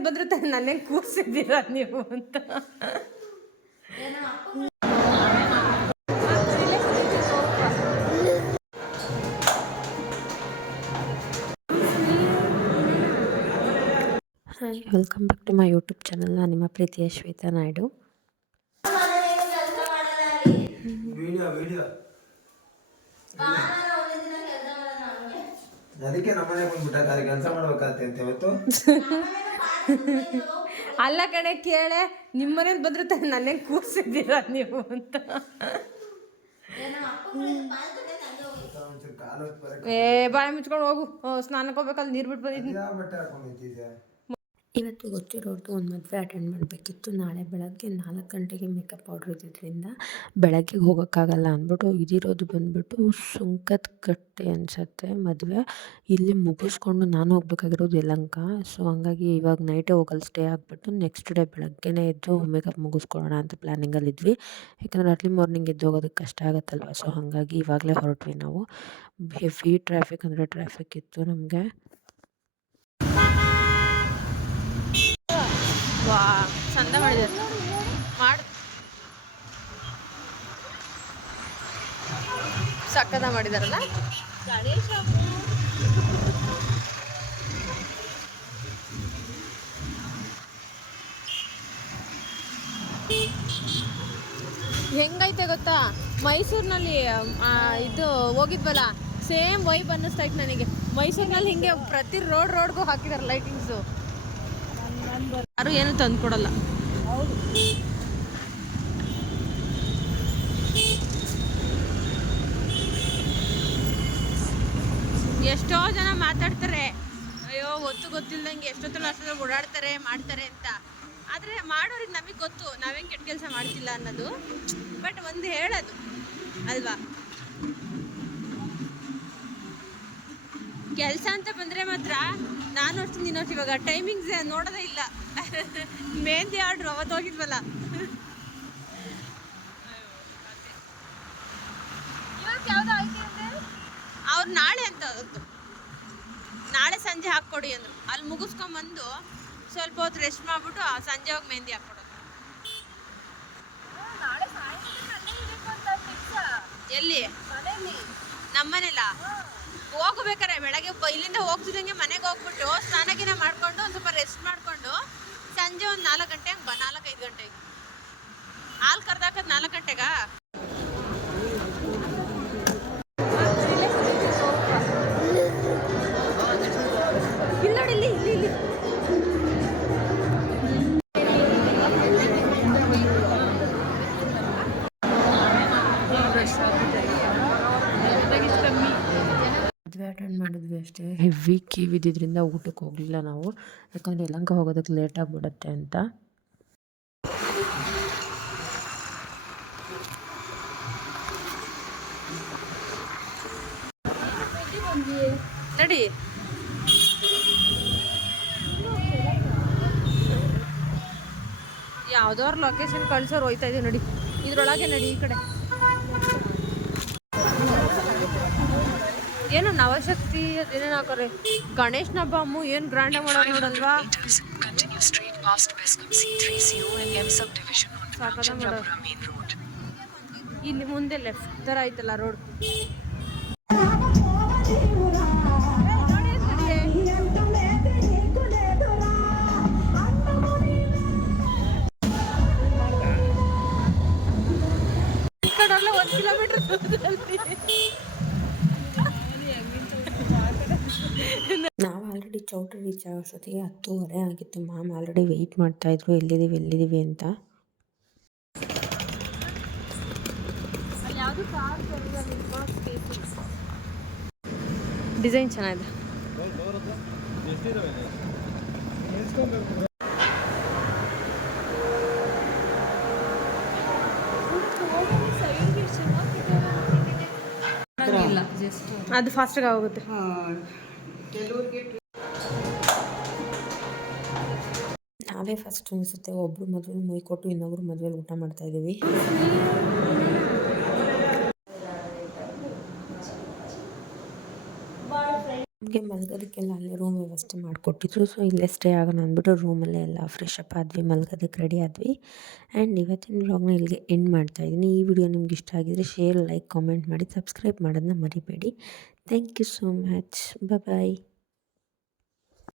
ಮನೇಲಿ ಬಂದ್ರೆ ತಾನೆ ನನ್ನೇ ಕೂರ್ಸಿದ್ದೀರ ನೀವು ಅಂತ. Hi welcome back to my YouTube channel ನಾನು ನಿಮ್ಮ ಪ್ರೀತಿಯ ಶ್ವೇತಾ ನಾಯ್ಡು. ಅದಕ್ಕೆ ನಮ್ಮನೆ ಬಂದ್ಬಿಟ್ಟಾಕ ಅದು ಕೆಲಸ ಮಾಡ್ಬೇಕಾಗತ್ತೆ ಅಂತ ಇವತ್ತು? ಅಲ್ಲ ಕಡೆ ಕೇಳೆ. ನಿಮ್ಮ ಮನೇಲಿ ಬಂದ್ರೆ ತಾನೆ ನನ್ನೇ ಕೂರಿಸಿದ್ದೀರಾ ನೀವು ಅಂತ. ಏ ಬಾಯಿ ಮುಚ್ಕೊಂಡು ಹೋಗು. ಸ್ನಾನಕ್ಕೆ ಹೋಗ್ಬೇಕಲ್ಲಿ ನೀರು ಬಿಟ್ಟು ಬಂದಿದ್ದೀನಿ ಇವತ್ತು ಗೊತ್ತಿರೋರ್ದು ಒಂದು ಮದುವೆ ಅಟೆಂಡ್ ಮಾಡಬೇಕಿತ್ತು. ನಾಳೆ ಬೆಳಗ್ಗೆ ನಾಲ್ಕು ಗಂಟೆಗೆ ಮೇಕಪ್ ಆರ್ಡ್ರ್ ಇದ್ದಿದ್ದರಿಂದ ಬೆಳಗ್ಗೆ ಹೋಗೋಕ್ಕಾಗಲ್ಲ ಅಂದ್ಬಿಟ್ಟು ಇದಿರೋದು ಬಂದ್ಬಿಟ್ಟು ಸುಂಕದ ಕಟ್ಟೆ ಅನಿಸುತ್ತೆ ಮದುವೆ. ಇಲ್ಲಿ ಮುಗಿಸ್ಕೊಂಡು ನಾನು ಹೋಗ್ಬೇಕಾಗಿರೋದು ಯಲಂಕ. ಸೊ ಹಂಗಾಗಿ ಇವಾಗ ನೈಟೇ ಹೋಗಲ್ಲಿ ಸ್ಟೇ ಆಗಿಬಿಟ್ಟು ನೆಕ್ಸ್ಟ್ ಡೇ ಬೆಳಗ್ಗೆನೇ ಎದ್ದು ಮೇಕಪ್ ಮುಗಿಸ್ಕೊಳ್ಳೋಣ ಅಂತ ಪ್ಲ್ಯಾನಿಂಗಲ್ಲಿದ್ವಿ ಯಾಕಂದರೆ ಅರ್ಲಿ ಮಾರ್ನಿಂಗ್ ಎದ್ದು ಹೋಗೋದಕ್ಕೆ ಕಷ್ಟ ಆಗುತ್ತಲ್ವ? ಸೊ ಹಾಗಾಗಿ ಇವಾಗಲೇ ಹೊರಟ್ವಿ ನಾವು. ಹೆವಿ ಟ್ರಾಫಿಕ್ ಅಂದರೆ ಟ್ರಾಫಿಕ್ ಇತ್ತು ನಮಗೆ. ವಾ, ಚಂದ ಮಾಡಿದ್ದಾರೆ ಮಾಡ ಸಕ್ಕದ ಮಾಡಿದಾರಲ್ಲ? ಹೆಂಗೈತೆ ಗೊತ್ತಾ? ಮೈಸೂರಿನಲ್ಲಿ ಇದು ಹೋಗಿದ್ವಲ್ಲ? ಸೇಮ್ ವೈಬ್ ಅನ್ನಿಸ್ತಾ ಇತ್ತು ನನಗೆ. ಮೈಸೂರಿನಲ್ಲಿ ಹಿಂಗೆ ಪ್ರತಿ ರೋಡ್ ರೋಡ್ಗೂ ಹಾಕಿದಾರೆ ಲೈಟಿಂಗ್ಸು ಯಾರು ಏನು ತಂದ್ಕೊಡಲ್ಲ ಎಷ್ಟೋ ಜನ ಮಾತಾಡ್ತಾರೆ, ಅಯ್ಯೋ, ಗೊತ್ತು ಗೊತ್ತಿಲ್ದಂಗೆ ಎಷ್ಟೊತ್ತಲ್ಲ ಅಷ್ಟೊತ್ತು ಓಡಾಡ್ತಾರೆ, ಮಾಡ್ತಾರೆ ಅಂತ. ಆದರೆ ಮಾಡೋರಿಗೆ ನಮಗೆ ಗೊತ್ತು, ನಾವೇನು ಕೆಟ್ಟ ಕೆಲಸ ಮಾಡ್ತಿಲ್ಲ ಅನ್ನೋದು. ಬಟ್ ಒಂದು ಹೇಳೋದು, ಅಲ್ವಾ? ಕೆಲಸ ಅಂತ ಬಂದರೆ ಮಾತ್ರ ನಾನು ನೋಡ್ತೀನಿ ನೀನು ನೋಡ್ತೀವಿ ಇವಾಗ ಟೈಮಿಂಗ್ಸ್ ನೋಡೋದೇ ಇಲ್ಲ. ಮೆಹಂದಿ ಆರ್ಡ್ರು ಅವತ್ತು ಹೋಗಿದ್ವಲ್ಲ. ಅವ್ರು ನಾಳೆ ಅಂತ ಅದು ನಾಳೆ ಸಂಜೆ ಹಾಕ್ಕೊಡಿ ಅಂದರು. ಅಲ್ಲಿ ಮುಗಿಸ್ಕೊಂಬಂದು ಸ್ವಲ್ಪ ಹೊತ್ತು ರೆಸ್ಟ್ ಮಾಡಿಬಿಟ್ಟು ಸಂಜೆ ಹೋಗಿ ಮೆಹಂದಿ ಹಾಕ್ಕೊಡೋದು. ಎಲ್ಲಿ? ನಮ್ಮನೆಲ್ಲ ಹೋಗ್ಬೇಕಾರೆ, ಬೆಳಗ್ಗೆ ಇಲ್ಲಿಂದ ಹೋಗ್ತಿದ್ದಂಗೆ ಮನೆಗೆ ಹೋಗ್ಬಿಟ್ಟು ಸ್ನಾನ ಮಾಡಿಕೊಂಡು ಮಾಡ್ಕೊಂಡು ಒಂದು ಸ್ವಲ್ಪ ರೆಸ್ಟ್ ಮಾಡ್ಕೊಂಡು ಸಂಜೆ ಒಂದು ನಾಲ್ಕು ಗಂಟೆ ಹಂಗೆ ಬ, ನಾಲ್ಕೈದು ಗಂಟೆಗೆ. ಹಾಲು ಕರ್ದಾಕದ್ ನಾಲ್ಕು ಗಂಟೆಗ? ಅಟೆಂಡ್ ಮಾಡಿದ್ವಿ ಅಷ್ಟೇ. ಹೆವಿ ಕೀ ಇದ್ದಿದ್ದರಿಂದ ಊಟಕ್ಕೆ ಹೋಗಲಿಲ್ಲ ನಾವು. ಯಾಕಂದರೆ ಯಲಂಕ ಹೋಗೋದಕ್ಕೆ ಲೇಟ್ ಆಗಿಬಿಡತ್ತೆ ಅಂತ. ನಡಿ. ಯಾವುದೋ ಲೊಕೇಶನ್ ಕಳ್ಸೋರು ಹೋಯ್ತಾ ಇದೀವಿ ನಡಿ. ಇದ್ರೊಳಗೆ ನಡಿ ಈ ಕಡೆ. ಏನು ನವಶಕ್ತಿ ಏನೇನು ಹಾಕೋರೆ. ಗಣೇಶನ ಹಬ್ಬ ಅಮ್ಮು ಏನು ಗ್ರ್ಯಾಂಡ್ ಮಾಡೋರು ನೋಡಲ್ವಾ? Continue straight past Westcom C3CO and M subdivision on ಸಾಕದ ಮಾಡೋರು Chandrapura main road. ಇಲ್ಲಿ ಮುಂದೆ ಲೆಫ್ಟ್ ಥರ ಐತಲ್ಲ ರೋಡ್ ಒಂದು ಕಿಲೋಮೀಟರ್ ನಾವು ಆಲ್ರೆಡಿ ಚೌಟ್ರಿ ರೀಚ್ ಆಗೋಷ್ಟೊತ್ತಿಗೆ ಹತ್ತೂವರೆ ಆಗಿತ್ತು. ಮ್ಯಾಮ್ ಆಲ್ರೆಡಿ ವೆಯ್ಟ್ ಮಾಡ್ತಾಯಿದ್ರು ಎಲ್ಲಿದ್ದೀವಿ ಎಲ್ಲಿದ್ದೀವಿ ಅಂತ. ಡಿಸೈನ್ ಚೆನ್ನಾಗಿದೆ. ಅದು ಫಾಸ್ಟಾಗಿ ಆಗೋಗುತ್ತೆ. ನಾವೇ ಫಸ್ಟ್ ಅನಿಸುತ್ತೆ ಒಬ್ಬರು ಮದುವೆ ಮೈ ಕೊಟ್ಟು ಇನ್ನೊಬ್ರು ಮದುವೆಲಿ ಊಟ ಮಾಡ್ತಾ ಇದ್ದೀವಿ. ನಮಗೆ ಮಲ್ಗೋದಕ್ಕೆಲ್ಲ ಅಲ್ಲೇ ರೂಮ್ ವ್ಯವಸ್ಥೆ ಮಾಡಿಕೊಟ್ಟಿದ್ರು. ಸೊ ಇಲ್ಲೇ ಸ್ಟೇ ಆಗೋಣ ಅಂದ್ಬಿಟ್ಟು ರೂಮಲ್ಲೇ ಎಲ್ಲ ಫ್ರೆಶ್ ಅಪ್ ಆದ್ವಿ ಮಲ್ಗೋದಕ್ಕೆ ರೆಡಿ ಆದ್ವಿ. ಆ್ಯಂಡ್ ಇವತ್ತಿನ ವ್ಲಾಗ್ನ ಇಲ್ಲಿಗೆ ಎಂಡ್ ಮಾಡ್ತಾ ಇದ್ದೀನಿ. ಈ ವಿಡಿಯೋ ನಿಮ್ಗೆ ಇಷ್ಟ ಆಗಿದ್ರೆ ಶೇರ್ ಲೈಕ್ ಕಾಮೆಂಟ್ ಮಾಡಿ ಸಬ್ಸ್ಕ್ರೈಬ್ ಮಾಡೋದನ್ನ ಮರಿಬೇಡಿ. Thank you so much bye